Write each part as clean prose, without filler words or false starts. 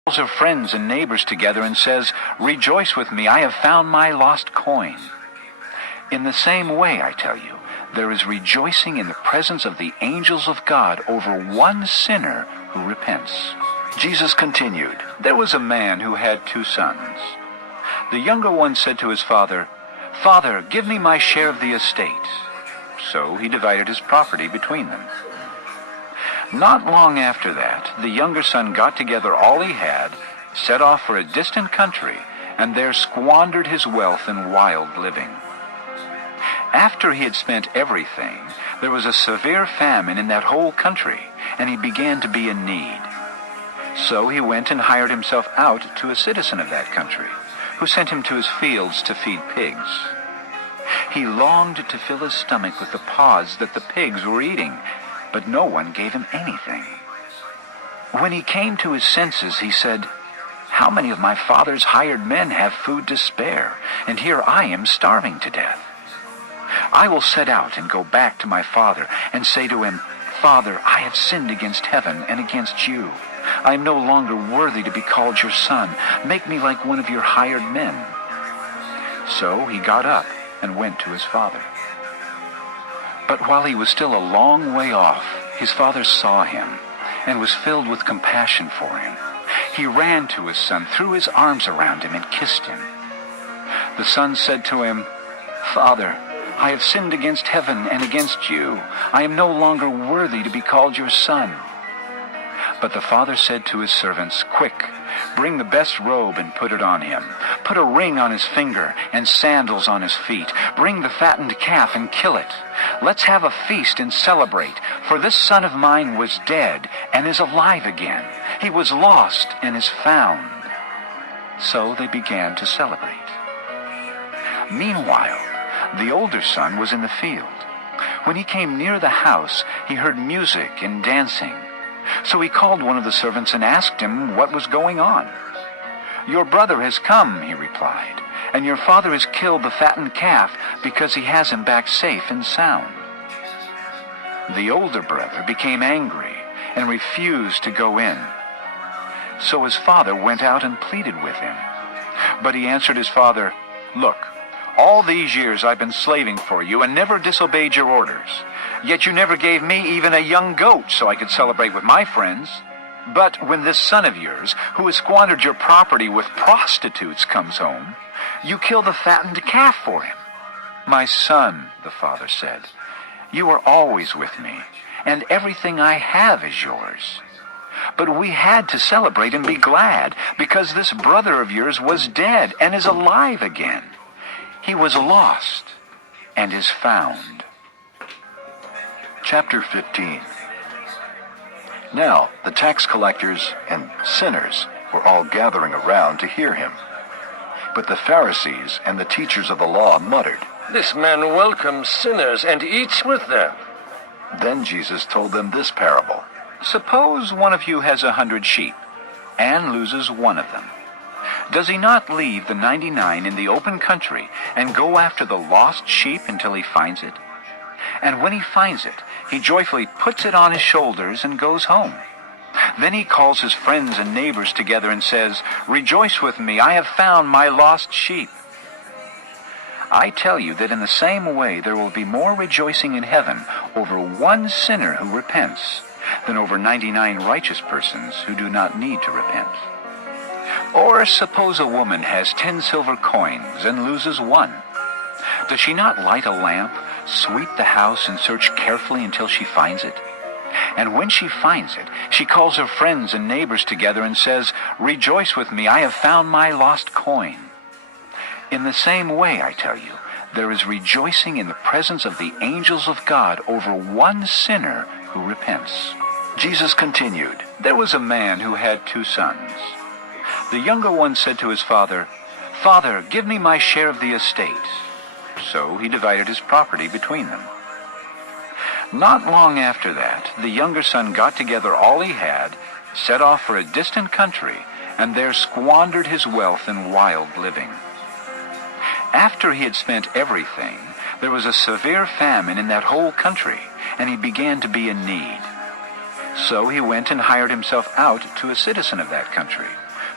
calls her friends and neighbors together and says, "Rejoice with me, I have found my lost coin." In the same way, I tell you, there is rejoicing in the presence of the angels of God over one sinner who repents. Jesus continued, "There was a man who had 2 sons. The younger one said to his father, 'Father, give me my share of the estate.' So he divided his property between them. Not long after that, the younger son got together all he had, set off for a distant country, and there squandered his wealth in wild living. After he had spent everything, there was a severe famine in that whole country, and he began to be in need. So he went and hired himself out to a citizen of that country, who sent him to his fields to feed pigs. He longed to fill his stomach with the pods that the pigs were eating, but no one gave him anything. When he came to his senses, he said, 'How many of my father's hired men have food to spare, and here I am starving to death? I will set out and go back to my father and say to him, Father, I have sinned against heaven and against you. I am no longer worthy to be called your son. Make me like one of your hired men.' So he got up and went to his father. But while he was still a long way off, his father saw him and was filled with compassion for him. He ran to his son, threw his arms around him, and kissed him. The son said to him, 'Father, I have sinned against heaven and against you. I am no longer worthy to be called your son.' But the father said to his servants, 'Quick, bring the best robe and put it on him. Put a ring on his finger and sandals on his feet. Bring the fattened calf and kill it. Let's have a feast and celebrate, for this son of mine was dead and is alive again. He was lost and is found.' So they began to celebrate. Meanwhile, the older son was in the field. When he came near the house, he heard music and dancing. So he called one of the servants and asked him what was going on. 'Your brother has come,' he replied, 'and your father has killed the fattened calf because he has him back safe and sound.' The older brother became angry and refused to go in. So his father went out and pleaded with him. But he answered his father, 'Look, all these years I've been slaving for you and never disobeyed your orders. Yet you never gave me even a young goat so I could celebrate with my friends. But when this son of yours, who has squandered your property with prostitutes, comes home, you kill the fattened calf for him.' 'My son,' the father said, 'you are always with me, and everything I have is yours. But we had to celebrate and be glad, because this brother of yours was dead and is alive again. He was lost and is found.'" Chapter 15. Now the tax collectors and sinners were all gathering around to hear him. But the Pharisees and the teachers of the law muttered, "This man welcomes sinners and eats with them." Then Jesus told them this parable. "Suppose one of you has 100 sheep and loses one of them. Does he not leave the 99 in the open country and go after the lost sheep until he finds it? And when he finds it, he joyfully puts it on his shoulders and goes home. Then he calls his friends and neighbors together and says, 'Rejoice with me, I have found my lost sheep.' I tell you that in the same way there will be more rejoicing in heaven over one sinner who repents than over 99 righteous persons who do not need to repent. Or suppose a woman has 10 silver coins and loses one. Does she not light a lamp, sweep the house, and search carefully until she finds it? And when she finds it, she calls her friends and neighbors together and says, 'Rejoice with me, I have found my lost coin.' In the same way, I tell you, there is rejoicing in the presence of the angels of God over one sinner who repents." Jesus continued, "There was a man who had 2 sons. The younger one said to his father, 'Father, give me my share of the estate.' So he divided his property between them. Not long after that, the younger son got together all he had, set off for a distant country, and there squandered his wealth in wild living. After he had spent everything, there was a severe famine in that whole country, and he began to be in need. So he went and hired himself out to a citizen of that country,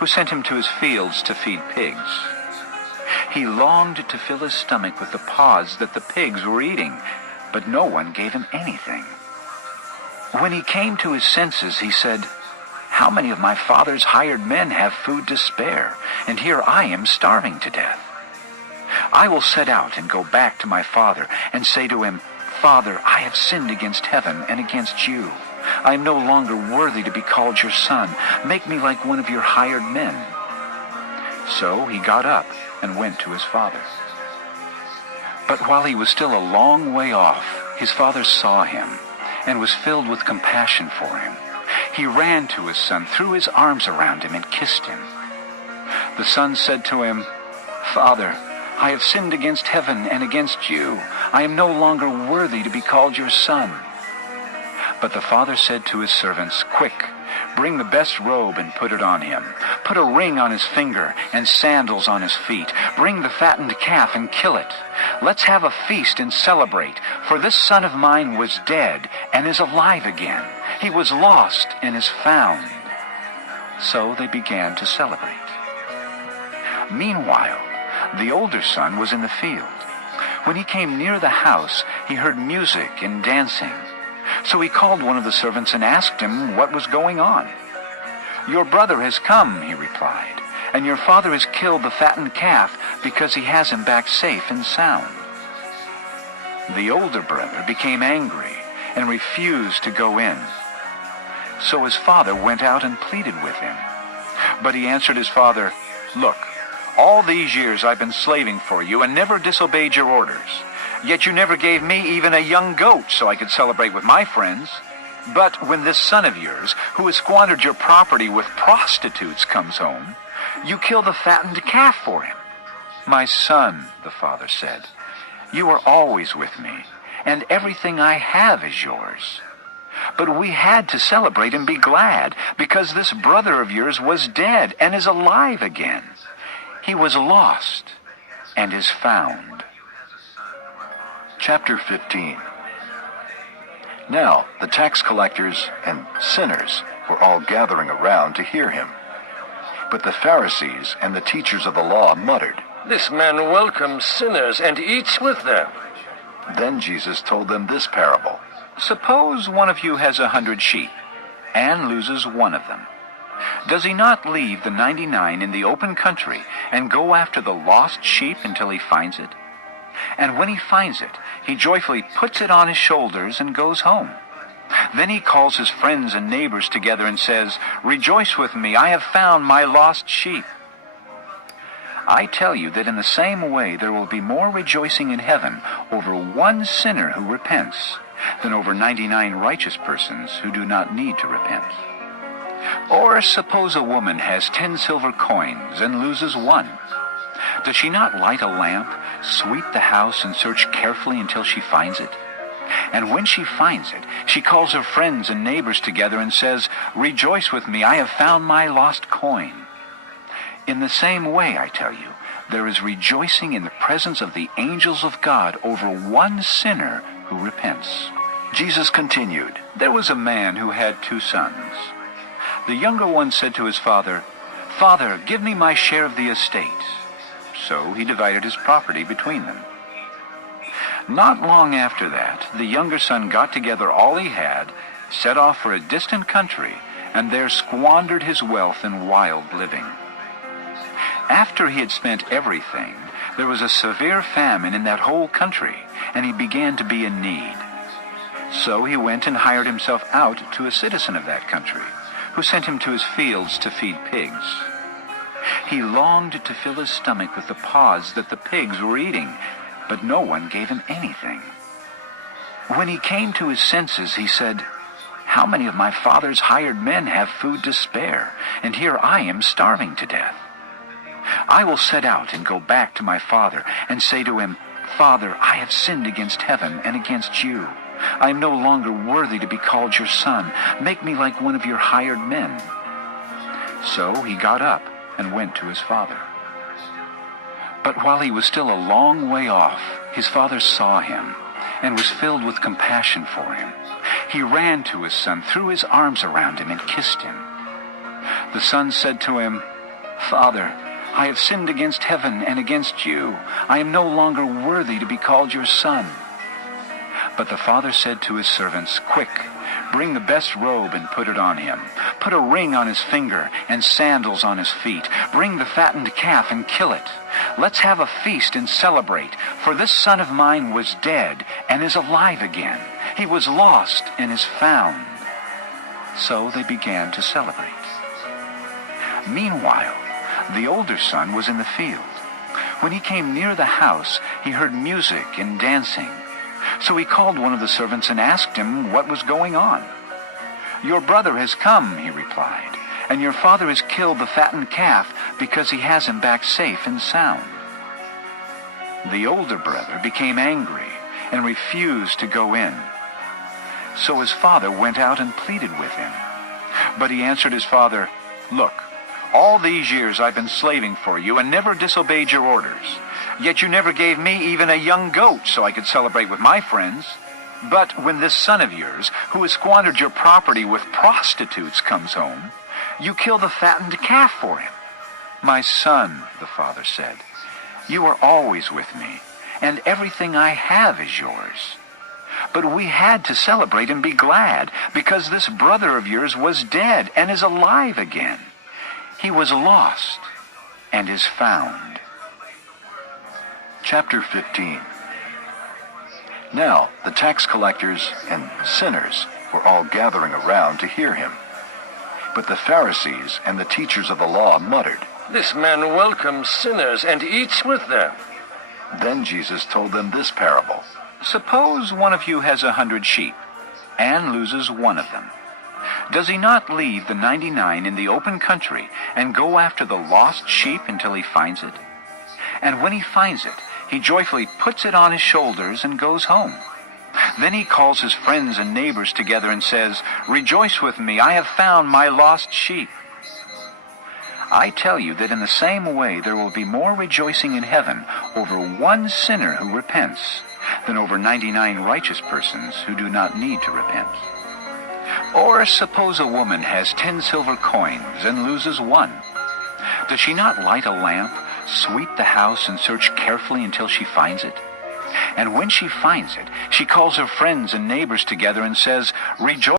who sent him to his fields to feed pigs. He longed to fill his stomach with the pods that the pigs were eating, but no one gave him anything. When he came to his senses, he said, "How many of my father's hired men have food to spare, and here I am starving to death? I will set out and go back to my father and say to him, 'Father, I have sinned against heaven and against you. I am no longer worthy to be called your son. Make me like one of your hired men.' So he got up and went to his father. But while he was still a long way off, his father saw him and was filled with compassion for him. He ran to his son, threw his arms around him, and kissed him. The son said to him, 'Father, I have sinned against heaven and against you. I am no longer worthy to be called your son.' But the father said to his servants, 'Quick, bring the best robe and put it on him. Put a ring on his finger and sandals on his feet. Bring the fattened calf and kill it. Let's have a feast and celebrate, for this son of mine was dead and is alive again. He was lost and is found.' So they began to celebrate. Meanwhile, the older son was in the field. When he came near the house, he heard music and dancing. So he called one of the servants and asked him what was going on. 'Your brother has come,' he replied, 'and your father has killed the fattened calf because he has him back safe and sound.' The older brother became angry and refused to go in. So his father went out and pleaded with him. But he answered his father, 'Look, all these years I've been slaving for you and never disobeyed your orders. Yet you never gave me even a young goat so I could celebrate with my friends. But when this son of yours, who has squandered your property with prostitutes, comes home, you kill the fattened calf for him.' 'My son,' the father said, 'you are always with me, and everything I have is yours. But we had to celebrate and be glad, because this brother of yours was dead and is alive again. He was lost and is found.'" Chapter 15. Now the tax collectors and sinners were all gathering around to hear him. But the Pharisees and the teachers of the law muttered. "This man welcomes sinners and eats with them." Then Jesus told them this parable. "Suppose one of you has 100 sheep and loses one of them. Does he not leave the 99 in the open country and go after the lost sheep until he finds it? And when he finds it, he joyfully puts it on his shoulders and goes home. Then he calls his friends and neighbors together and says, 'Rejoice with me, I have found my lost sheep.' I tell you that in the same way there will be more rejoicing in heaven over one sinner who repents than over 99 righteous persons who do not need to repent. Or suppose a woman has 10 silver coins and loses one. Does she not light a lamp, sweep the house, and search carefully until she finds it? And when she finds it, she calls her friends and neighbors together and says, 'Rejoice with me, I have found my lost coin.' In the same way, I tell you, there is rejoicing in the presence of the angels of God over one sinner who repents." Jesus continued, "There was a man who had 2 sons. The younger one said to his father, 'Father, give me my share of the estate.' So he divided his property between them. Not long after that, the younger son got together all he had, set off for a distant country, and there squandered his wealth in wild living. After he had spent everything, there was a severe famine in that whole country, and he began to be in need. So he went and hired himself out to a citizen of that country, who sent him to his fields to feed pigs. He longed to fill his stomach with the pods that the pigs were eating, but no one gave him anything. When he came to his senses, he said, 'How many of my father's hired men have food to spare, and here I am starving to death? I will set out and go back to my father and say to him, Father, I have sinned against heaven and against you. I am no longer worthy to be called your son. Make me like one of your hired men.' So he got up and went to his father. But while he was still a long way off, his father saw him and was filled with compassion for him. He ran to his son, threw his arms around him, and kissed him. The son said to him, "Father, I have sinned against heaven and against you. I am no longer worthy to be called your son." But the father said to his servants, "Quick, bring the best robe and put it on him. Put a ring on his finger and sandals on his feet. Bring the fattened calf and kill it. Let's have a feast and celebrate, for this son of mine was dead and is alive again. He was lost and is found." So they began to celebrate. Meanwhile, the older son was in the field. When he came near the house, he heard music and dancing. So he called one of the servants and asked him what was going on. "Your brother has come," he replied, "and your father has killed the fattened calf because he has him back safe and sound." The older brother became angry and refused to go in. So his father went out and pleaded with him. But he answered his father, "Look, all these years I've been slaving for you and never disobeyed your orders. Yet you never gave me even a young goat so I could celebrate with my friends. But when this son of yours, who has squandered your property with prostitutes, comes home, you kill the fattened calf for him." "My son," the father said, "you are always with me, and everything I have is yours. But we had to celebrate and be glad, because this brother of yours was dead and is alive again. He was lost and is found." Chapter 15. Now the tax collectors and sinners were all gathering around to hear him. But the Pharisees and the teachers of the law muttered. This man welcomes sinners and eats with them. Then Jesus told them this parable. "Suppose one of you has 100 sheep and loses one of them. Does he not leave the 99 in the open country and go after the lost sheep until he finds it? And when he finds it, he joyfully puts it on his shoulders and goes home. Then he calls his friends and neighbors together and says, 'Rejoice with me, I have found my lost sheep.' I tell you that in the same way there will be more rejoicing in heaven over one sinner who repents than over 99 righteous persons who do not need to repent. Or suppose a woman has 10 silver coins and loses one. Does she not light a lamp, sweep the house, and search carefully until she finds it? And when she finds it, she calls her friends and neighbors together and says, 'Rejoice